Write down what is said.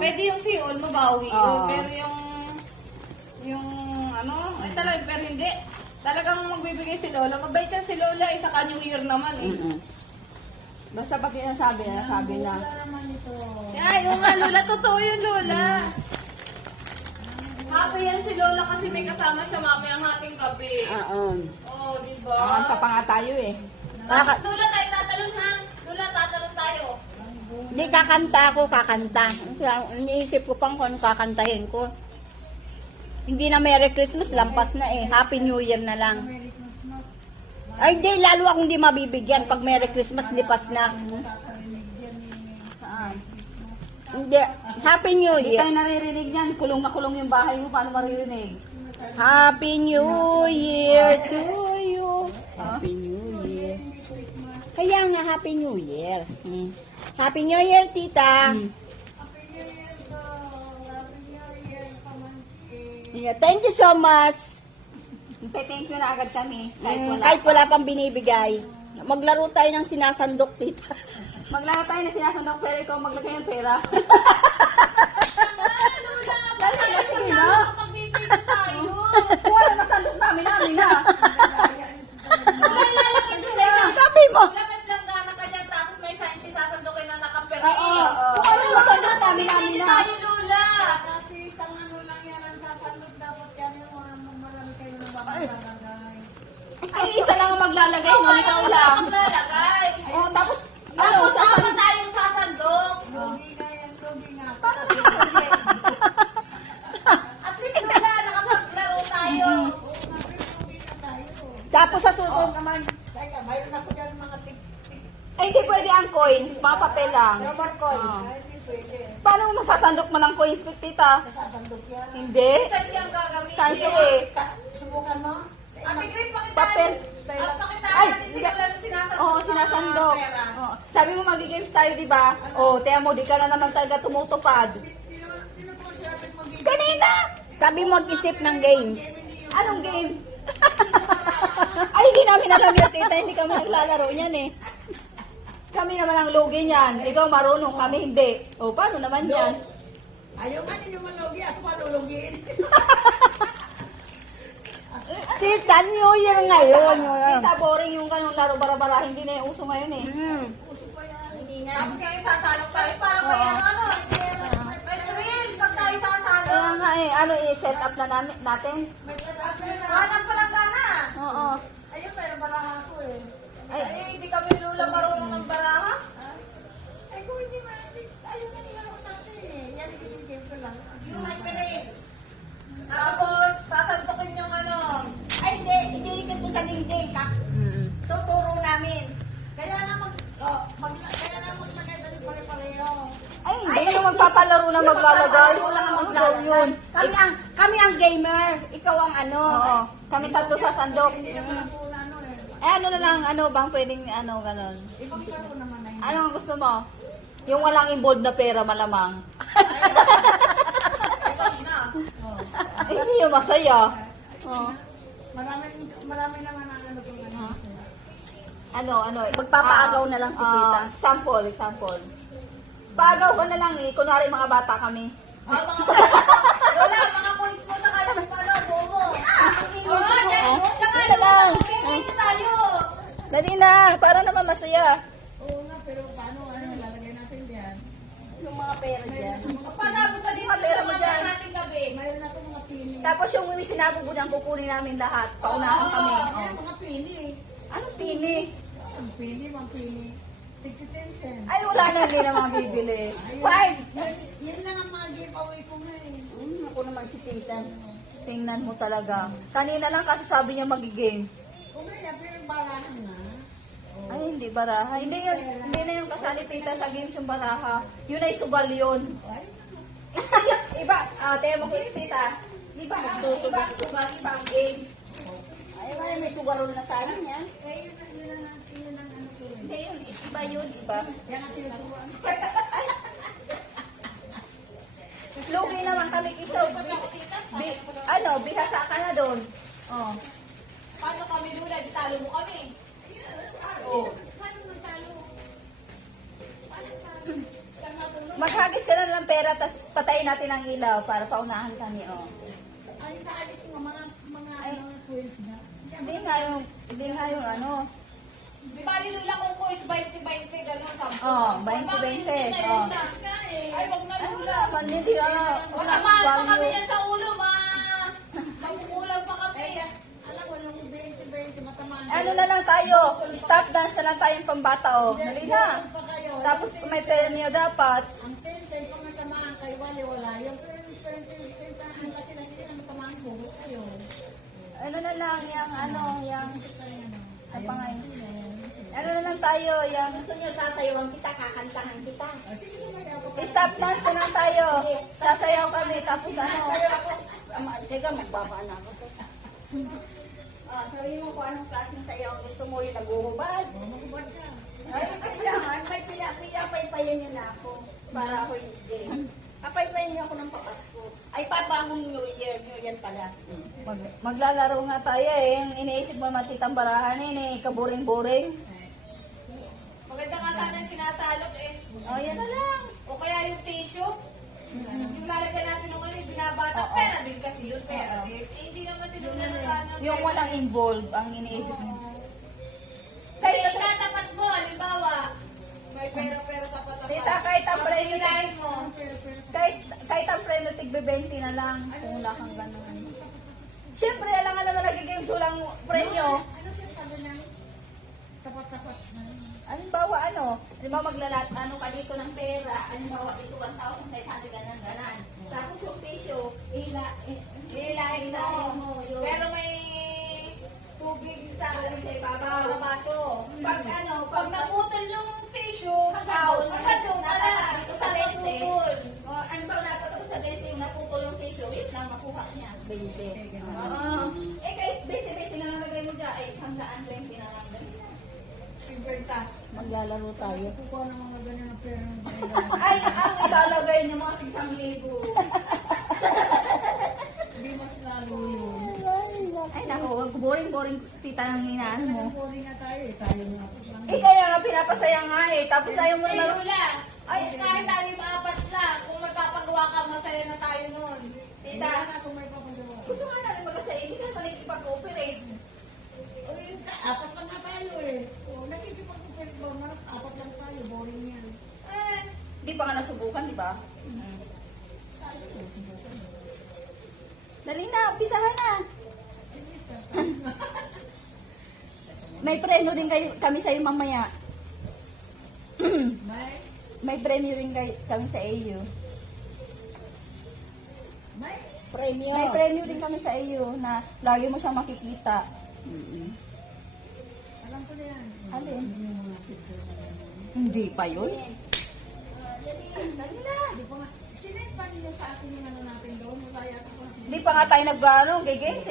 Pwede yung Seoul, mabawi yun. Oo. Pero yung ano, ay talagang, pero hindi. Talagang magbibigay si Lola. Mabait yan si Lola, isa ka New Year naman eh. Basta pag sinasabi na. Ay, yung nga Lola, totoo yun Lola. Happy yan si Lola kasi may kasama siya mamayang hating gabi. Oo. Oh, di ba? Kanta pa nga tayo eh. Lola, tayo tatalon ha. Lola, tatalon tayo. Hindi kakanta ako, kakanta. Iniisip ko pang kung ano kakantahin ko. Hindi na Merry Christmas, lampas na eh. Happy New Year na lang. Ay, hindi, lalo akong di mabibigyan. Pag Merry Christmas, lipas na. Hindi, Happy New Hindi Year. tayo naririnig yan. Kulong na kulong yung bahay mo. Paano maririnig? Happy New Year to you. Happy New Year. Kaya nga, Happy New Year. Happy New Year, tita. Yeah, thank you so much. Thank you na agad kami. Kahit wala pang binibigay. Maglaro tayo ng sinasandok, tita. Maglaro tayo na sinasandok pero ikaw maglagay ng pera. Sige na. Magbibigay tayo. Kung wala masandok namin na. Sabi mo. Lapit lang gana ka dyan, tapos may sign si sasandukin na nakapere. Oo. Kung wala masandok namin Hindi na. tayo Lola. Kasi isang ano lang yan ang sasandot dapat yan yung mga marami kayo na maglalagay. Ay, isa lang ang maglalagay. No, ikaw lang. Maglalagay. Oh, tapos, Tapos sasandok. dapat tayong sasandok. Logi nga yan, logi nga. Paano naman? At least Lola, nakapaglaro tayo. Logi na tayo. Tapos sa susunod naman. Kaya, mayroon ako dyan mga Ay, hindi pwede ang coins. Mga papel lang. number coins. Ah. Ay, hindi pwede. Paano mo masasandok mo ng coins, tita? Sasandok yan. Hindi. Saan siyang gagawin? Saan siya eh? Subukan mo. Ate Grace, pakitaan. Papel. At pakitaan Ay, natin si Lola na sinasandok. Oo, sinasandok. ng pera. Oo. Sabi mo magigames tayo, di ba? Oo, tiya mo, di ka na naman talaga tumutupad. Sino po siya mag-ibig? Kanina! Sabi mo, isip ng games. Anong game? Ay, hindi namin alam yun, tita. Hindi kami naglalaro niyan eh. Kami naman ang lugi niyan. Ikaw marunong, kami hindi. O, paano naman yan? Ayaw nga ninyo malugi. Ako malulugiin. Tita, New Year ngayon. Tita, boring yung ganong laro bara-bara. Hindi na yung uso ngayon eh. Tapos ngayon sasalok tayo. Parang may ano. May thrill. Pag tayo sasalok. Kaya nga eh, ano i-set up na natin? Hanap pa lang gana. Oo. Ayun, pero baraha ako eh. Ay, hindi kami Lola marunong ng baraha. Ay, kung hindi man, ayun na nilaro natin eh. Yan, ibigay ko lang. Yung may pinay. Tapos, sasandukin yung ano. Ay, hindi. Idilikat mo sa dingding. Tuturo namin. Kaya nga kaya nga maglagay dali pare-pareho. Ay, hindi yung magpapalaro na maglalagay. Wala ang Ikaw yun. Kami ang gamer. Ikaw ang ano. Oo. Kami tatlo sa sandok. Hindi naman ako na ano eh. Eh, ano na lang, ano bang pwedeng, ano, ganon? Ibang laro naman na yun. Ano ang gusto mo? Yung walang involved na pera, malamang. Ikaw na. Ay, hindi yung masaya. Oo. Marami naman ang ano kung ano. Ano, Magpapaagaw na lang si tita. Example. Paagaw ko na lang eh. Kunwari mga bata kami. Lola, mga points mo na kayo. Ano, bobo. Ito lang. Pipili tayo. Dali na, para naman masaya. Oo nga, pero paano lalagay natin diyan? Yung mga pera dyan. Panago ka dito Pera sa mo mga dyan. nating gabi. Mayroon ako mga pili. Tapos yung sinabubo niyang kukunin namin lahat. Paunahan kami. Ay, Oh. mga pili. Anong pini? Ang pili, mga pili. Tigti 10 cents. Ay, wala na, hindi naman bibili. Yun lang ang mga giveaway ko nga eh. Ako naman si tita. Tingnan mo talaga. Kanina lang kasi sabi niya magi-games. Umaya, pero barahan na. Ay, hindi baraha. Hindi na yung kasali tita sa games yung baraha. Yun ay sugal yun. Ay, Iba, tayo mo ko tita. Iba, susugal, iba ang games. Ay, may sugarol na tayo niya. yun ang ano ko eh. Hindi yun, iba yun, iba. Yan ang tinuturuan. Lugi naman kami kiso. Bihasa ka na doon. Oh. Paano kami Lola? Di talo mo kami. Paano magtalo? Paano talo? Maghagis ka na ng pera, tapos patayin natin ang ilaw para paunahan kami, oh. Ay, sa alis mo, mga quiz na. Hindi nga yung ano. Di ba nila kung ko is 20-20, gano'n, 10. Oh, 20-20. Oh. Ay, wag na Ay, lula. wala man, hindi na. Matamaan pa kami value. yan sa ulo, ma. Makukulang pa kami. Alam mo, yung 20-20, matamaan. Ano na lang tayo, stop dance na lang tayong pambata, oh. Dali na. Pa kayo. Tapos may premyo dapat. Ang 10 cent, kung natamaan kayo, wala. Yung 20 cent, ang laki-laki na matamaan mo, kayo. Ano na lang, yung ano pa ngayon. Ano na lang tayo, yung Gusto nyo sasayawan kita, kakantahan kita. Sige, sumayaw ko. stop dance na lang tayo. Sasayaw kami, tapos ano. Teka, magbaba na ako. Sabihin mo kung anong klase ng sayaw ang gusto mo, yung naguhubad. Magubad ka. Ay, kailangan, may pinapaypayan nyo na ako. Para ako hindi. Papaypayan nyo ako ng papasko. Ay, pabangong New Year pala. Maglalaro nga tayo eh. Yung iniisip mo matitang barahan eh, kaburing-buring. Maganda nga sana yung sinasalok eh. Oh, yan na lang. O kaya yung tissue. Yung lalagyan natin ng ano, yung binabata. Oo. Pera din kasi yun, pera din. Eh, hindi naman din yung nagano. Yung walang involved ang iniisip mo. Kahit tatapat mo, halimbawa, may pera-pera tapat-tapat. Tita, kahit ang premyo Hilahin mo. kahit ang premyo tigbe 20 na lang kung wala kang ganun. Siyempre, alam nga naman nagiging sulang premyo. Ano siya sabi ng tapat-tapat na? Halimbawa ano ka dito ng pera, halimbawa dito 1,500 ganan. Tapos yung tissue, Hilahin mo. yung Pero may tubig sa sa ibabaw. baso. Pag Pag naputol yung tissue, hanggang doon ka lang. dito Sa sa 20. naputol. O, ano ba napatapos sa 20 yung naputol yung tissue, yun lang makuha niya. 20. Oo. Eh, kahit 20 na lang lagay mo dyan, eh, 120 na lang. Dali na. 50. Maglalaro tayo. Kukuha ng mga ganyan ng pera ng Ay, ang ilalagay niyo mga 1,000. Hindi mas lalo yun. Ay, naku, boring tita ng ninaan mo. Boring nga tayo eh. Tayo nga po lang. Eh, kaya nga, pinapasaya nga eh. Tapos ayaw mo Ay, naman. Lula. Ay, kahit tayo maapat lang. Kung magpapagawa ka, masaya na tayo nun. Hindi Tita, na ako may papagawa. gusto nga namin magkasaya. Hindi ka naman nakikipag-cooperate. Apat lang nga tayo eh. So, nakikipag-upit ba? Apat lang tayo. Boring yan. Eh, Di pa nga nasubukan, di ba? Dali na, umpisahan na. Sige, May premyo rin kami sa iyo mamaya. May? May premyo rin kami sa iyo. May? Premyo. May premyo rin kami sa iyo na lagi mo siyang makikita. Alam ko na yan. Alin? Yung mga picture na yan. Hindi pa yun. Dali na. Di pa nga. Sinend pa ninyo sa akin yung ano natin doon. Wala yata ko. Hindi pa nga tayo nag-ano, gay-games